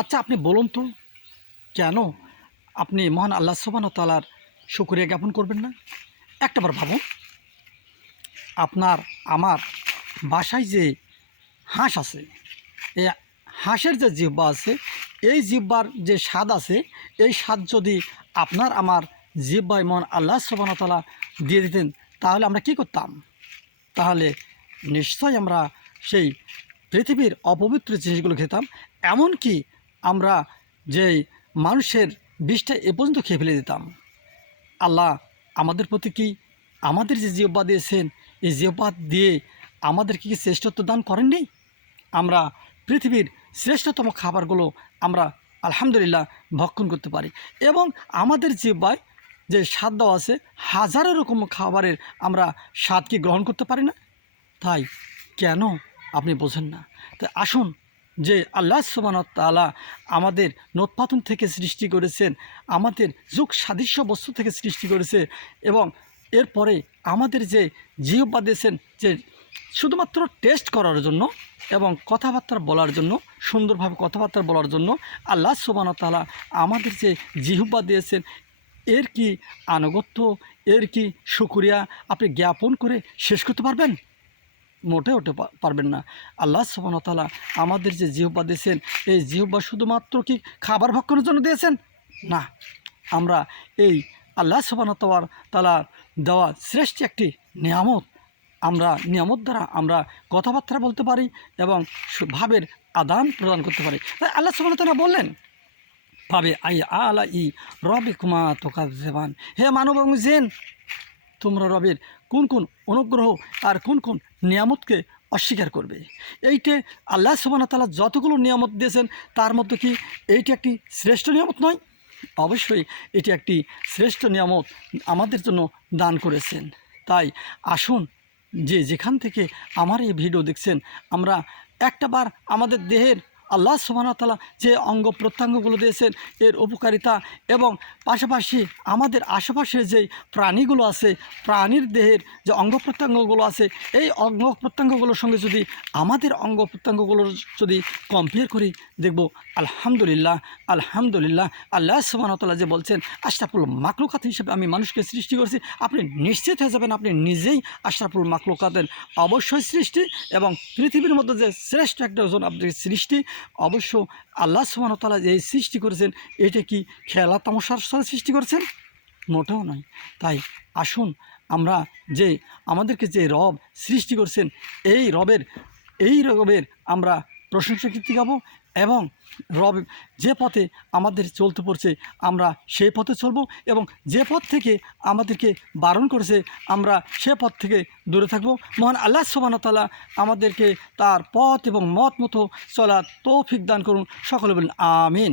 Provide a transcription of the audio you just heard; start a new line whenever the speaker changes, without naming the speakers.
আচ্ছা আপনি বলুন তো, কেন আপনি মহান আল্লাহ সুবান তালার শুক্রিয়া জ্ঞাপন করবেন না? একটাবার ভাবুন। আপনার, আমার বাসায় যে হাঁস আছে এই হাঁসের যে জিহ্বা আছে, এই জিব্বার যে স্বাদ আছে, এই স্বাদ যদি আপনার আমার জিহ্বায় মন আল্লাহ সুবান তালা দিয়ে দিতেন, তাহলে আমরা কি করতাম? তাহলে নিশ্চয় আমরা সেই পৃথিবীর অপবিত্র জিনিসগুলো খেতাম, এমনকি আমরা যেই মানুষের বিষটা এ পর্যন্ত খেয়ে ফেলে দিতাম। আল্লাহ আমাদের প্রতি কি আমাদের যে জিহ্বা দিয়েছেন, এই জিহ্বা দিয়ে আমাদেরকে কি শ্রেষ্ঠত্ব দান করেননি? আমরা পৃথিবীর শ্রেষ্ঠতম খাবারগুলো আমরা আলহামদুলিল্লাহ ভক্ষণ করতে পারি এবং আমাদের জিহ্বায় যে স্বাদ দেওয়া আছে, হাজারো রকম খাবারের আমরা স্বাদকে গ্রহণ করতে পারি না। তাই কেন আপনি বোঝেন না? তাই আসুন যে আল্লাহ সুবান তালা আমাদের নোৎপাতন থেকে সৃষ্টি করেছেন, আমাদের যুগ সাদৃশ্য বস্তু থেকে সৃষ্টি করেছে এবং এরপরে আমাদের যে জিহ্বা দিয়েছেন, যে শুধুমাত্র টেস্ট করার জন্য এবং কথাবার্তা বলার জন্য, সুন্দরভাবে কথাবার্তা বলার জন্য আল্লাহ সুবান তালা আমাদের যে জিহ্বা দিয়েছেন, এর কি আনুগত্য, এর কি সুকুরিয়া আপনি জ্ঞাপন করে শেষ করতে পারবেন? মোটে ওঠে পারবেন না। আল্লাহ সুবাহতালা আমাদের যে জিহ্বা দিয়েছেন, এই জিহ্বা শুধুমাত্র কি খাবার ভক্ষণের জন্য দিয়েছেন? না। আমরা এই আল্লাহ সুবাহতার তালা দেওয়া শ্রেষ্ঠ একটি নিয়ামত, আমরা নিয়ামত দ্বারা আমরা কথাবার্তা বলতে পারি এবং ভাবের আদান প্রদান করতে পারি। তাই আল্লাহ সুবাহতালা বললেন, ভাবে আই আলা ই রবে কুমা তোকা জেবান হে মানব এবং জেন তোমরা রবের কোন কোন অনুগ্রহ আর কোন কোন নিয়ামতকে অস্বীকার করবে? এইটে আল্লাহ সুবান তালা যতগুলো নিয়ামত দিয়েছেন, তার মধ্যে কি এইটি একটি শ্রেষ্ঠ নিয়ামত নয়? অবশ্যই এটি একটি শ্রেষ্ঠ নিয়ামত আমাদের জন্য দান করেছেন। তাই আসুন যে যেখান থেকে আমার এই ভিডিও দেখছেন, আমরা একটাবার আমাদের দেহের আল্লাহ সুবাহতালা যে অঙ্গ প্রত্যঙ্গগুলো দিয়েছেন, এর উপকারিতা এবং পাশাপাশি আমাদের আশেপাশের যেই প্রাণীগুলো আছে, প্রাণীর দেহের যে অঙ্গ প্রত্যঙ্গগুলো আছে, এই অঙ্গ প্রত্যঙ্গগুলোর সঙ্গে যদি আমাদের অঙ্গ প্রত্যঙ্গগুলোর যদি কম্পেয়ার করি, দেখব আলহামদুলিল্লাহ আলহামদুলিল্লাহ, আল্লাহ সুবাহতাল্লাহ যে বলছেন, আশরাফুল মাকলুকাত হিসেবে আমি মানুষকে সৃষ্টি করছি। আপনি নিশ্চিত হয়ে যাবেন আপনি নিজেই আশরাফুল মাকলুকাতের অবশ্যই সৃষ্টি এবং পৃথিবীর মধ্যে যে শ্রেষ্ঠ একটা ওজন আপনি সৃষ্টি অবশ্য আল্লাহ সুবাহতালা যে সৃষ্টি করেছেন, এটা কি খেলা তামশার সাথে সৃষ্টি করেছেন? মোটেও নয়। তাই আসুন আমরা যে আমাদেরকে যে রব সৃষ্টি করছেন, এই রবের এই রবের আমরা প্রশংসা কীর্তি গাবো এবং রব যে পথে আমাদের চলতে পড়ছে, আমরা সেই পথে চলব এবং যে পথ থেকে আমাদেরকে বারণ করেছে, আমরা সে পথ থেকে দূরে থাকব। মহান আল্লাহ সোবানতালা আমাদেরকে তার পথ এবং মত মতো চলার তৌফিক দান করুন। সকলে বলেন, আমিন।